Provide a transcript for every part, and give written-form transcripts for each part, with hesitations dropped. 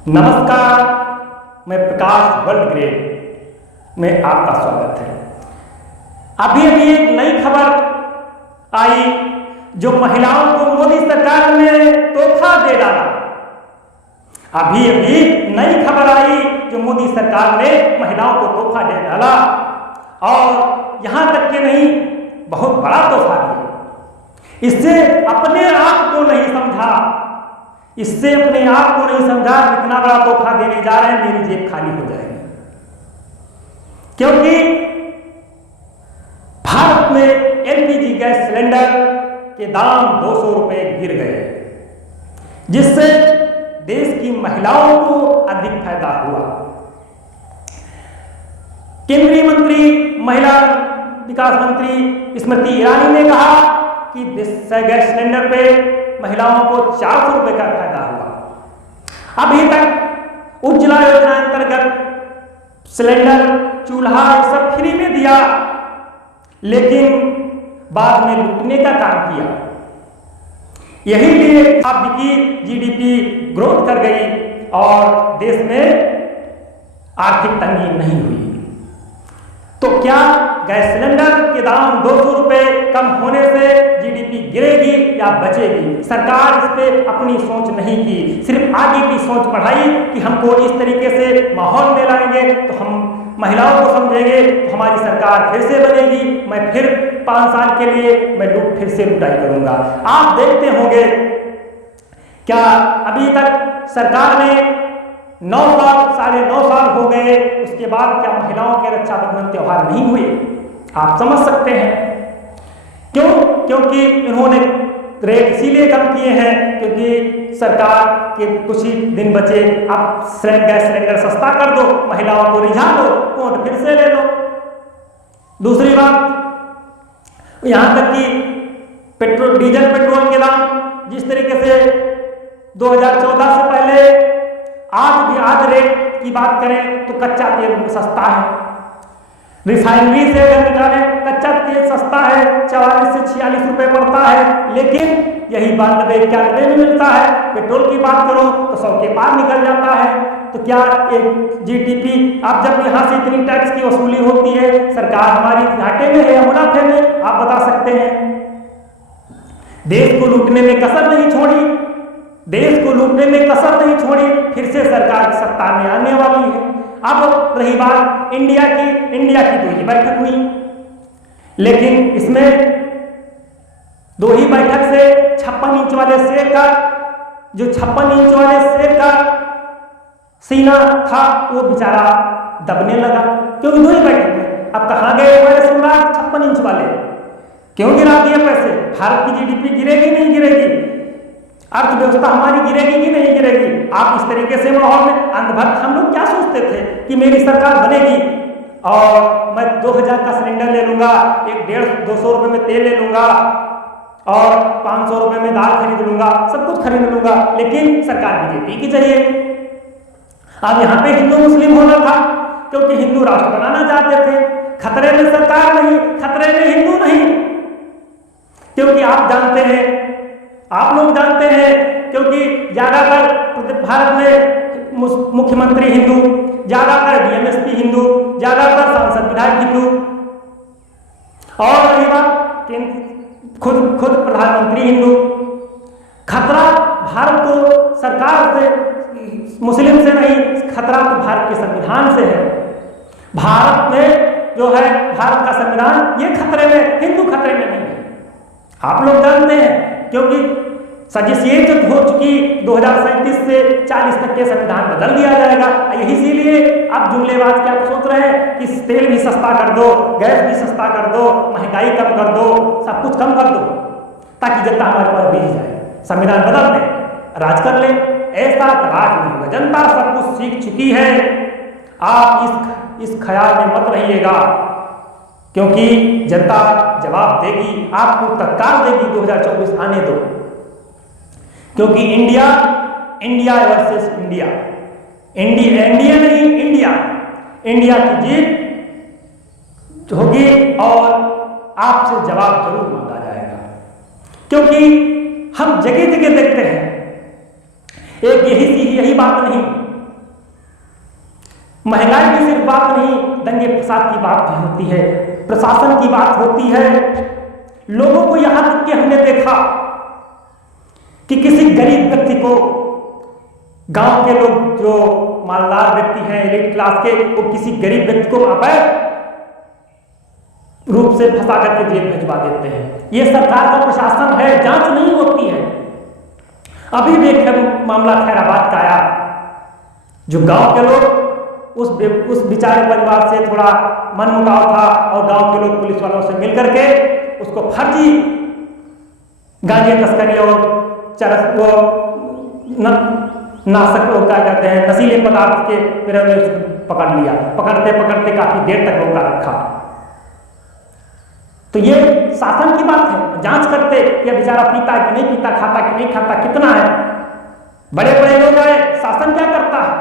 नमस्कार, मैं प्रकाश world grade में आपका स्वागत है। अभी अभी एक नई खबर आई जो महिलाओं को मोदी सरकार ने तोहफा दे डाला। अभी अभी नई खबर आई जो मोदी सरकार ने महिलाओं को तोहफा दे डाला और यहां तक कि नहीं, बहुत बड़ा तोहफा दिया। इससे अपने आप को नहीं समझा, इससे अपने आप को नहीं समझा इतना बड़ा तोहफा देने जा रहे हैं, मेरी जेब खाली हो जाएगी। क्योंकि भारत में एलपीजी गैस सिलेंडर के दाम 200 रुपए गिर गए, जिससे देश की महिलाओं को अधिक फायदा हुआ। केंद्रीय मंत्री, महिला विकास मंत्री स्मृति ईरानी ने कहा कि गैस सिलेंडर पे महिलाओं को 400 रुपए का फायदा हुआ। अभी तक उज्ज्वला योजना अंतर्गत सिलेंडर, चूल्हा सब फ्री में दिया, लेकिन बाद में लूटने का काम किया। यही लिए अब की जीडीपी ग्रोथ कर गई और देश में आर्थिक तंगी नहीं हुई। तो क्या गैस सिलेंडर के दाम 200 रुपए कम होने से जीडीपी गिरेगी या बचेगी? सरकार इस पे अपनी सोच नहीं की, सिर्फ आगे की सोच बढ़ाई कि हमको इस तरीके से माहौल में लाएंगे तो हम महिलाओं को समझेंगे तो हमारी सरकार फिर से बनेगी, मैं फिर 5 साल के लिए मैं फिर से लुटाई करूंगा। आप देखते होंगे क्या अभी तक सरकार ने 9 साल, 9.5 साल हो गए, उसके बाद क्या महिलाओं के रक्षाबंधन त्योहार नहीं हुए? आप समझ सकते हैं क्यों? क्योंकि इन्होंने रेट इसीलिए कम किए हैं क्योंकि सरकार के कुछ ही दिन बचे, अब गैस सिलेंडर सस्ता कर दो, महिलाओं को रिझा दो, वोट फिर से ले लो। दूसरी बात, यहां तक कि डीजल पेट्रोल के दाम जिस तरीके से 2014 से पहले आज रेट की बात करें तो कच्चा तेल सस्ता है, रिफाइनरी से अगर निकालें कच्चा तेल सस्ता है, 44 से 46 रुपए पड़ता है, लेकिन यही 92-91 में मिलता है। पेट्रोल की बात करो तो 100 के पार निकल जाता है। तो क्या एक जीडीपी, अब जब यहाँ से इतनी टैक्स की वसूली होती है, सरकार हमारी घाटे में है या मुनाफे में? आप बता सकते हैं। देश को लूटने में कसर नहीं छोड़ी, देश को लूटने में कसर नहीं छोड़ी, फिर से सरकार सत्ता में आने वाली है। अब रही बात इंडिया की तो ही बैठक हुई, लेकिन इसमें 2 ही बैठक से 56 इंच वाले शेर का, जो 56 इंच वाले शेर का सीना था वो बेचारा दबने लगा, क्योंकि 2 ही बैठक में। अब कहां गए हमारे सम्राट 56 इंच वाले? क्यों गिरा दिए पैसे? भारत की जीडीपी गिरेगी नहीं गिरेगी? अर्थव्यवस्था हमारी गिरेगी कि नहीं गिरेगी? आप इस तरीके से माहौल में अंधभक्त, हम लोग क्या सोचते थे कि मेरी सरकार बनेगी और मैं 2000 का सिलेंडर ले लूंगा, 150-200 रुपए में तेल ले लूंगा और 500 रुपए में दाल खरीद लूंगा, सब कुछ खरीद लूंगा, लेकिन सरकार बीजेपी की चाहिए। अब यहाँ पे हिंदू मुस्लिम होना था क्योंकि हिंदू राष्ट्र बनाना चाहते थे। खतरे में सरकार नहीं, खतरे में हिंदू नहीं, क्योंकि आप लोग जानते हैं क्योंकि ज्यादातर भारत में मुख्यमंत्री हिंदू, ज्यादातर डीएमएसपी हिंदू, ज्यादातर सांसद विधायक हिंदू, और रही बात खुद प्रधानमंत्री हिंदू। खतरा भारत को सरकार से, मुस्लिम से नहीं, खतरा तो भारत के संविधान से है। भारत में जो है भारत का संविधान, ये खतरे में, हिंदू खतरे में नहीं है। आप लोग जानते हैं क्योंकि साजिश ये हो चुकी 2037 से 40 तक के संविधान बदल दिया जाएगा। यही इसीलिए अब जुमलेबाज क्या सोच रहे हैं कि तेल भी सस्ता कर दो, गैस भी सस्ता कर दो, महंगाई कम कर दो, सब कुछ कम कर दो ताकि जनता हमारे पास बीत जाए, संविधान बदल दे, राज कर ले। ऐसा राज नहीं होगा, जनता सब कुछ सीख चुकी है। आप इस ख्याल में मत रहिएगा क्योंकि जनता जवाब देगी, आपको तत्काल देगी। 2024 आने दो, क्योंकि इंडिया वर्सेस इंडिया नहीं, इंडिया की जीत होगी और आपसे जवाब जरूर मांगा जाएगा। क्योंकि हम जगह जगह देखते हैं, एक यही बात नहीं महंगाई की सिर्फ बात नहीं, दंगे फसाद की बात भी होती है, प्रशासन की बात होती है। लोगों को यहां तक कि हमने देखा कि किसी गरीब व्यक्ति को गांव के लोग जो मालदार व्यक्ति हैं, एलिट क्लास के, वो किसी गरीब व्यक्ति को अवैध रूप से फंसा करके जेल भिजवा देते हैं। ये सरकार का प्रशासन है, जांच नहीं होती है। अभी देखें मामला खैराबाद का आया, जो गांव के लोग उस बेचारे परिवार से थोड़ा मनमुटाव था और गांव के लोग पुलिस वालों से मिलकर के उसको फर्जी गांजे तस्करी और चरस वो नाशक क्या कहते हैं नशीले पदार्थ के विरोध में पकड़ लिया। पकड़ते पकड़ते काफी देर तक रोका रखा। तो ये शासन की बात है, जांच करते कि बेचारा पीता कि नहीं पीता, खाता कि नहीं खाता, कितना है। बड़े बड़े लोग आए, शासन क्या करता है?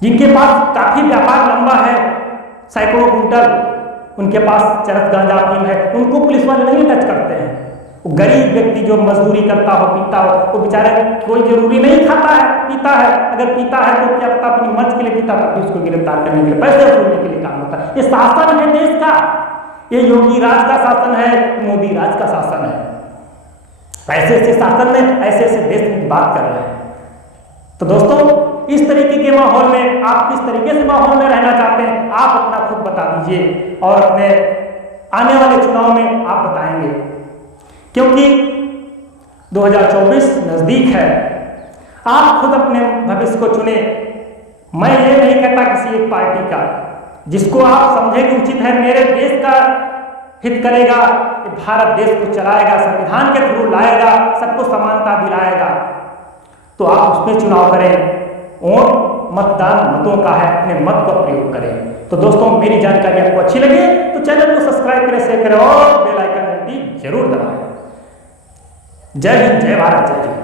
जिनके पास काफी व्यापार लंबा है, सैकड़ों कुंटल उनके पास चरस गांजा अफीम है, उनको पुलिस वाले नहीं टच करते हैं। वो गरीब व्यक्ति जो मजदूरी करता हो, पीता हो, वो बेचारे कोई जरूरी नहीं खाता है, पीता है। अगर पीता है तो क्या पता अपनी मर्ज के लिए पीता, तब उसको गिरफ्तार करने के लिए, पैसे वसूलने के लिए काम होता है। ये शासन है देश का, ये योगी राज का शासन है, मोदी राज का शासन है। ऐसे ऐसे शासन में, ऐसे ऐसे देश में बात कर रहे हैं। तो दोस्तों, इस तरीके के माहौल में आप किस तरीके से माहौल में रहना चाहते हैं, आप अपना खुद बता दीजिए और अपने आने वाले चुनाव में आप बताएंगे, क्योंकि 2024 नजदीक है। आप खुद अपने भविष्य को चुने। मैं ये नहीं कहता किसी एक पार्टी का, जिसको आप समझे कि उचित है, मेरे देश का हित करेगा, भारत देश को चलाएगा, संविधान के थ्रू लाएगा, सबको समानता दिलाएगा, तो आप उसमें चुनाव करें। और मतदान मतों का है, अपने मत का प्रयोग करें। तो दोस्तों, मेरी जानकारी आपको अच्छी लगे तो चैनल को सब्सक्राइब करें, शेयर करें और बेल आइकन घंटी जरूर दबाएं। जय हिंद, जय भारत, जय हिंद।